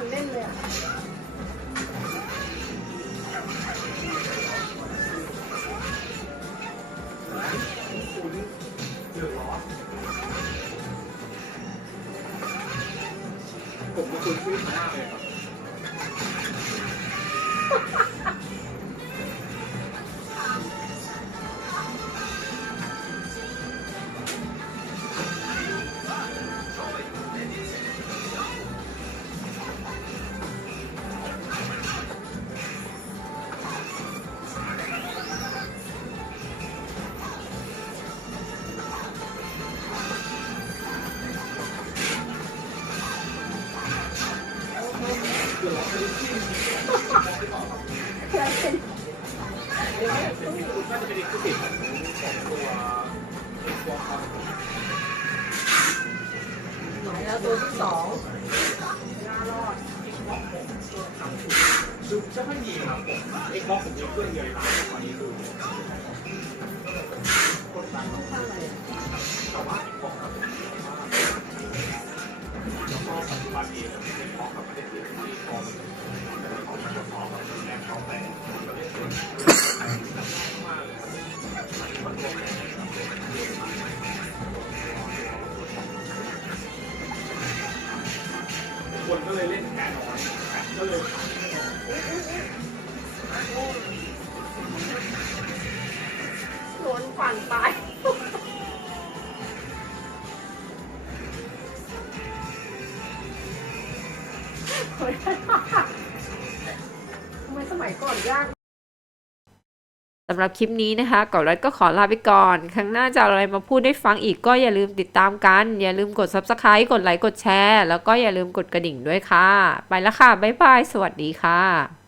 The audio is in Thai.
หันเล่นเลยอ่ผมมาคุยคุยมากเลยครับ น่าจะเป็นอีกที่ติดของของตัวเอ็กซ์บอลครับแล้วตัวที่สองคือจะไม่มีครับผมเอ็กซ์บอลผมเครื่องเดียวในร้านตอนนี้คือคนตั้งข้าง คนก็เลยเล่นแพ้น้อยก็เลยขายโดนฟันตาย ทำไมสมัยก่อนยากสำหรับคลิปนี้นะคะก่อนรัดก็ขอลาไปก่อน ครั้งหน้าจะอะไรมาพูดได้ฟังอีกก็อย่าลืมติดตามกัน อย่าลืมกด subscribe กดไลค์กดแชร์ แล้วก็อย่าลืมกดกระดิ่งด้วยค่ะ ไปแล้วค่ะ บ๊ายบาย สวัสดีค่ะ